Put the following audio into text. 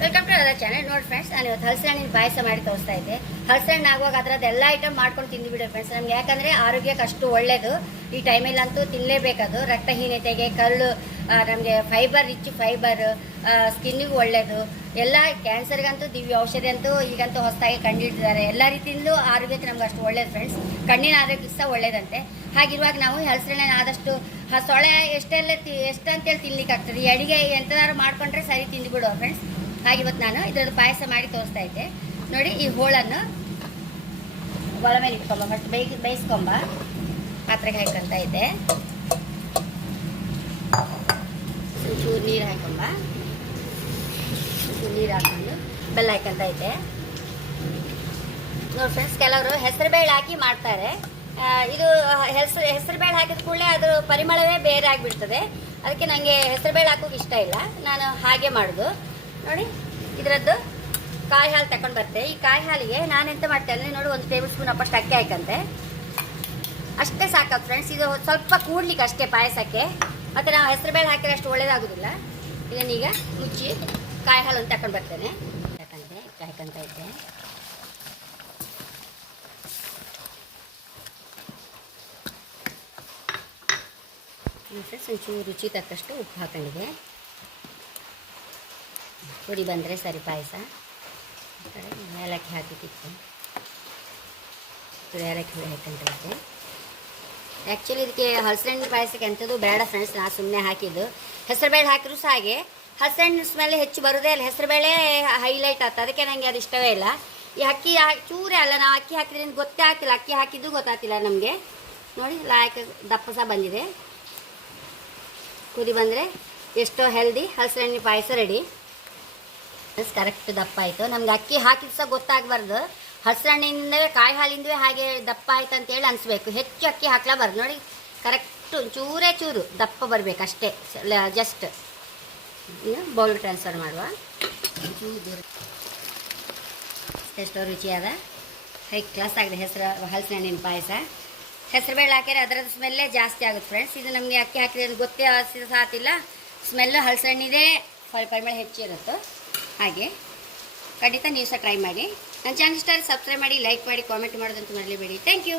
Welcome to other channel ನೋಡಿ friends ನಾನು ಇವತ್ತು ಹಲಸೆ ಹಣ್ಣಿನ ಪಾಯಸ ಮಾಡಿ ತೋರಿಸ್ತಾ ಇದ್ದೆ. ಹಲಸೆ ಹಣ್ಣು ಆಗುವಾಗ ಅದರದ್ದು ಎಲ್ಲ ಐಟಮ್ ಮಾಡ್ಕೊಂಡು ತಿಂದುಬಿಡು ಫ್ರೆಂಡ್ಸ್ ನಮ್ಗೆ ಯಾಕಂದರೆ ಆರೋಗ್ಯಕ್ಕೆ ಅಷ್ಟು ಒಳ್ಳೆಯದು ಈ ಟೈಮಲ್ಲಂತೂ ತಿನ್ನಲೇಬೇಕದು ರಕ್ತಹೀನತೆಗೆ, ಕಲ್ಲು ನಮಗೆ ಫೈಬರ್ ರಿಚ್ ಫೈಬರ್ ಸ್ಕಿನ್ನಿಗೂ ಒಳ್ಳೆಯದು ಎಲ್ಲ ಕ್ಯಾನ್ಸರ್ಗಂತೂ ದಿವ್ಯ ಔಷಧಿ ಅಂತೂ ಈಗಂತೂ ಹೊಸದಾಗಿ ಕಂಡುಹಿಡಿದಿದ್ದಾರೆ ಎಲ್ಲ ರೀತಿಯಿಂದಲೂ ಆರೋಗ್ಯಕ್ಕೆ ನಮ್ಗೆ ಅಷ್ಟು ಒಳ್ಳೇದು ಫ್ರೆಂಡ್ಸ್ ಕಣ್ಣಿನ ಆರೋಗ್ಯಕ್ಕೆ ಸಹ ಒಳ್ಳೇದಂತೆ. ಹಾಗಿರುವಾಗ ನಾವು ಹಲಸೆಹಣ್ಣನ್ನು ಆದಷ್ಟು, ಆ ಸೊಳೆ ಎಷ್ಟೆಲ್ಲ ತಿ ಎಷ್ಟು ಅಂತೇಳಿ ತಿನ್ಲಿಕ್ಕೆ ಆಗ್ತದೆ ಈ ಅಡಿಗೆ ಎಂಥದಾದ್ರು ಮಾಡ್ಕೊಂಡ್ರೆ ಸರಿ ತಿಂದುಬಿಡುವ ಫ್ರೆಂಡ್ಸ್ ಇವತ್ತು ನಾನು ಇದರದ್ದು ಪಾಯಸ ಮಾಡಿ ತೋರಿಸ್ತಾ ಇದ್ದೆ. ನೋಡಿ, ಈ ಹೋಳನ್ನು ಒಳ ಮೇಲೆ ಇಟ್ಕೊಂಬ ಫಸ್ಟ್ ಬೇಯ್ ಬೇಯಿಸ್ಕೊಂಬ. ಪಾತ್ರೆಗೆ ಹಾಕೊಂತ ಇದ್ದೆ. ಚೂರು ನೀರು ಹಾಕೊಂಬ ಚೂರು ನೀರು ಹಾಕೊಂಡು ಬೆಲ್ಲ ಹಾಕೊಂತ ಇದ್ದೆ. ನೋಡಿ ಫ್ರೆಂಡ್ಸ್ ಕೆಲವರು ಹೆಸರುಬೇಳೆ ಹಾಕಿ ಮಾಡ್ತಾರೆ. ಇದು ಹೆಸರು ಬೇಳೆ ಹಾಕಿದ ಕೂಡಲೇ ಅದ್ರ ಪರಿಮಳವೇ ಬೇರೆ ಆಗಿಬಿಡ್ತದೆ. ಅದಕ್ಕೆ ನನಗೆ ಹೆಸರುಬೇಳೆ ಹಾಕೋಕೆ ಇಷ್ಟ ಇಲ್ಲ. ನಾನು ಹಾಗೆ ಮಾಡೋದು. ನೋಡಿ, ಇದರದ್ದು ಕಾಯಿ ಹಾಲು ತಗೊಂಡು ಬರ್ತೆ. ಈ ಕಾಯಿ ಹಾಲಿಗೆ ನಾನು ಎಂತ ಮಾಡ್ತೇನೆ ನೋಡಿ, ಒಂದು ಟೇಬಲ್ ಸ್ಪೂನ್ ಅಪ್ಪಷ್ಟು ಅಕ್ಕಿ ಹಾಕಂತೆ ಅಷ್ಟೇ ಸಾಕು ಫ್ರೆಂಡ್ಸ್ ಇದು ಸ್ವಲ್ಪ ಕೂಡ್ಲಿಕ್ಕೆ ಅಷ್ಟೇ ಪಾಯಸಕ್ಕೆ. ಮತ್ತು ನಾವು ಹೆಸರುಬೇಳೆ ಹಾಕಿದ್ರೆ ಅಷ್ಟು ಒಳ್ಳೇದಾಗೋದಿಲ್ಲ. ಇದನ್ನೀಗ ಮುಚ್ಚಿ ಕಾಯಿ ಹಾಲನ್ನು ತಗೊಂಡು ಬರ್ತೇನೆ. ಯಾಕಂದರೆ ಕಾಯ್ಕೊಂತ ಇದ್ದೆ. ಫ್ರೆಂಡ್ಸ್ ಒಂಚೂರು ರುಚಿ ತಕ್ಕಷ್ಟು ಉಪ್ಪು ಹಾಕೊಂಡಿದೆ ಕುಡಿ ಬಂದರೆ ಸರಿ ಪಾಯಸ. ಏಲಕ್ಕಿ ಹಾಕಿಟ್ಟಿತ್ತು ಏಲಕ್ಕಿ ಹುಳಿ ಹಾಕೊಂಡಿದ್ದೆ ಆ್ಯಕ್ಚುಲಿ ಇದಕ್ಕೆ ಹಲಸೆಹಣ್ಣು ಪಾಯಸಕ್ಕೆ ಎಂಥದ್ದು ಬೇಡ ಫ್ರೆಂಡ್ಸ್ ನಾ ಸುಮ್ಮನೆ ಹಾಕಿದ್ದು. ಹೆಸರುಬೇಳೆ ಹಾಕಿದ್ರು ಸಹ ಹಾಗೆ. ಹಲಸೆಹಣ್ಣು ಸ್ಮೆಲ್ ಹೆಚ್ಚು ಬರೋದೇ ಇಲ್ಲ. ಹೆಸರುಬೇಳೆ ಹೈಲೈಟ್ ಆಗ್ತದೆ. ಅದಕ್ಕೆ ನನಗೆ ಅದು ಇಷ್ಟವೇ ಇಲ್ಲ. ಈ ಅಕ್ಕಿ ಚೂರೇ ಅಲ್ಲ. ನಾವು ಅಕ್ಕಿ ಹಾಕಿದ್ರಿಂದ ಗೊತ್ತೇ ಆಗ್ತಿಲ್ಲ. ಅಕ್ಕಿ ಹಾಕಿದ್ದು ಗೊತ್ತಾಗ್ತಿಲ್ಲ ನಮಗೆ. ನೋಡಿ ಲಾಯಕ್ ದಪ್ಪ ಸಹ ಬಂದಿದೆ. ಕುದಿ ಬಂದರೆ ಎಷ್ಟೋ ಹೆಲ್ದಿ ಹಲಸೆಹಣ್ಣಿನ ಪಾಯಸ ರೆಡಿ ಕರೆಕ್ಟ್ ದಪ್ಪ ಆಯಿತು. ನಮ್ಗೆ ಅಕ್ಕಿ ಹಾಕಿದ ಸಹ ಗೊತ್ತಾಗಬಾರ್ದು. ಹಲಸೆಹಣ್ಣಿಂದಲೇ ಕಾಯಿ ಹಾಲಿಂದವೇ ಹಾಗೆ ದಪ್ಪ ಆಯ್ತು ಅಂತೇಳಿ ಅನಿಸ್ಬೇಕು. ಹೆಚ್ಚು ಅಕ್ಕಿ ಹಾಕ್ಲಬಾರ್ದು. ನೋಡಿ ಕರೆಕ್ಟು ಚೂರೇ ಚೂರು ದಪ್ಪ ಬರಬೇಕು ಅಷ್ಟೇ. ಜಸ್ಟ್ ಬೌಲ್ ಟ್ರಾನ್ಸ್ಫರ್ ಮಾಡುವ. ಎಷ್ಟೋ ರುಚಿಯಾದ ಹೈ ಕ್ಲಾಸ್ ಆಗಿದೆ ಹೆಸರು ಹಲಸಿನ ಪಾಯಸ. ಹೆಸರುಬೇಳೆ ಹಾಕಿದ್ರೆ ಅದರದ್ದು ಸ್ಮೆಲ್ಲೇ ಜಾಸ್ತಿ ಆಗುತ್ತೆ ಫ್ರೆಂಡ್ಸ್ ಇದು ನಮಗೆ ಅಕ್ಕಿ ಹಾಕಿದ್ರೆ ಗೊತ್ತೇ ಸಾತಿಲ್ಲ. ಸ್ಮೆಲ್ಲು ಹಲಸಣ್ಣಿದೆ ಪರಿಮಳ ಹೆಚ್ಚಿರುತ್ತೆ. ಹಾಗೆ. ಖಂಡಿತ ನೀವು ಸಹ ಟ್ರೈ ಮಾಡಿ. ನನ್ನ ಚಾನಲ್ ಸ್ಟಾರ್ ಸಬ್ಸ್ಕ್ರೈಬ್ ಮಾಡಿ ಲೈಕ್ ಮಾಡಿ ಕಾಮೆಂಟ್ ಮಾಡೋದಂತೂ ಮರಳಿಬೇಡಿ ಥ್ಯಾಂಕ್ ಯು